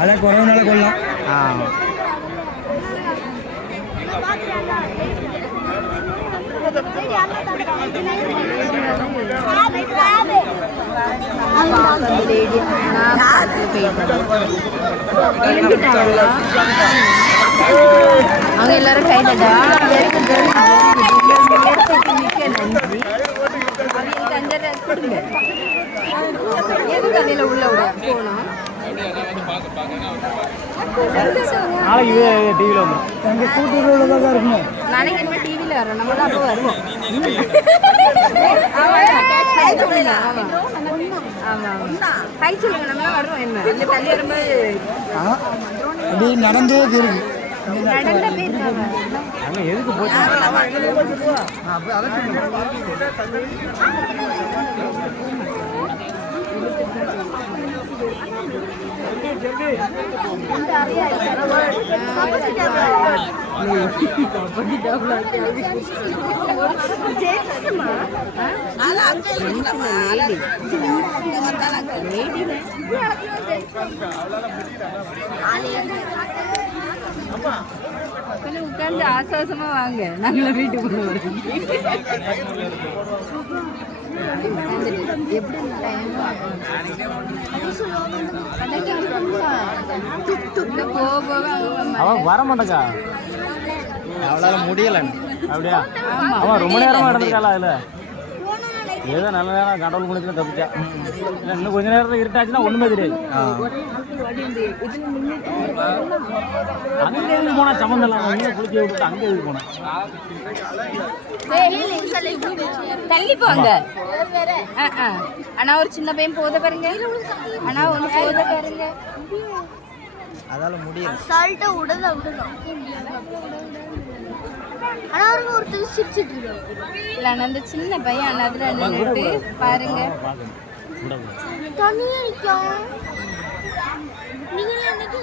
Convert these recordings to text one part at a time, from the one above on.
அதான் குறைவுனால கொள்ளலாம். அவங்க எல்லாரும் கை தட்டா எதுக்கு அதில் உள்ள விட போனோம். நாளைக்கு டிவியில் வந்துடும். எங்கள் கூட்டூரில் தான் இருக்கணும். நாளைக்கு என்ன டிவியில் வரோம், நம்ம தான் அப்போ வருவோம். கை சொல்லுங்க, நம்ம தான் வருவோம். என்ன இந்த தள்ளி வரும்போது அப்படி நடந்தே இருக்கு. நடந்த போயிருக்காங்க. எதுக்கு போச்சு? கொஞ்சம் உட்காந்து ஆசுவாசமா வாங்க, நாங்கள வீட்டுக்கு கொண்டு வரோம். எப்படி அவன் வர மாட்டேக்கா, அவளால முடியல. அப்படியா? அவன் ரொம்ப நேரமா நடந்துக்காளா? அதுல ஏதோ நல்ல நேரம் கடவுள் குளிச்சு தப்பிச்சா. இல்லை இன்னும் கொஞ்ச நேரத்தில் இருட்டாச்சுன்னா ஒன்றுமே தெரியாது. அங்கே எதுக்கு போனால் சம்மந்தம் இல்லாமல் அங்கே குளிக்க விட்டுட்டு அங்கே எதுக்கு போனேன்? தள்ளி போங்க. ஆனா ஒரு சின்ன பையன் போத பாருங்க. ஆனா ஒன்று போத பாருங்க. அதால முடியல. சால்ட்டை உடல விடணும். ஆனா ஒருத்தர் சிரிச்சிட்டு இருக்காங்க. இல்ல அந்த சின்ன பையன் அதுல நின்னுட்டு பாருங்க. தனியா நிக்கும். நீங்க என்னைக்கு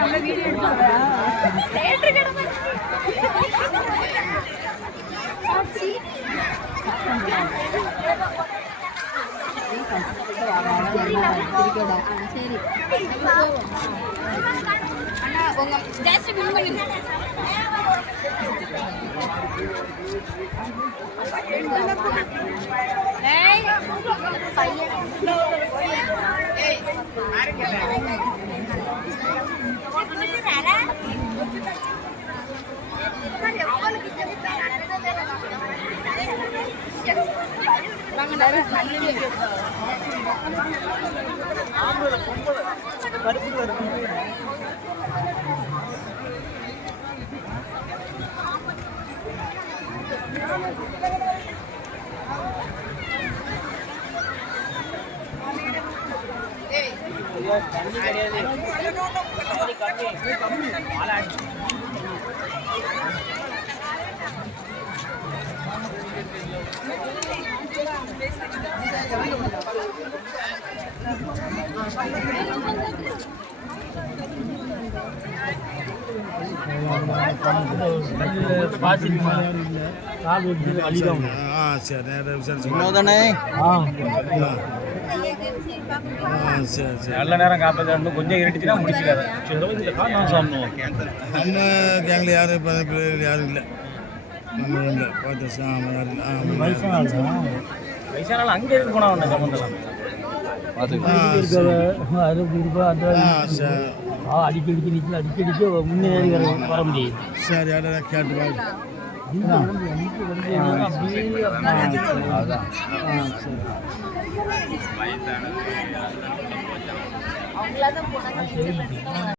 நம்ம வீடியோ எடுப்பாங்க. சரி அண்ணா உங்க ஜாஸ்தி பில் பண்ணுங்க. ஏய் பையன் ஏய் வாங்க நல்ல வீடியோ. நல்ல நேரம் காப்பது கொஞ்சம் இருட்டுச்சுன்னா முடிச்சுக்காது. நம்ம கேங்கில் யாரும் யாரும் இல்லை. வயசானாலும் அங்கே எதுக்கு போனா ஒன்று சம்மந்தம் அடிக்கடிக்கு நிற்கல, அடிக்கடிக்கு முன்னேறி வர முடியும். சரி யாரும் கேட்டு அவங்களாதான் போனாங்க.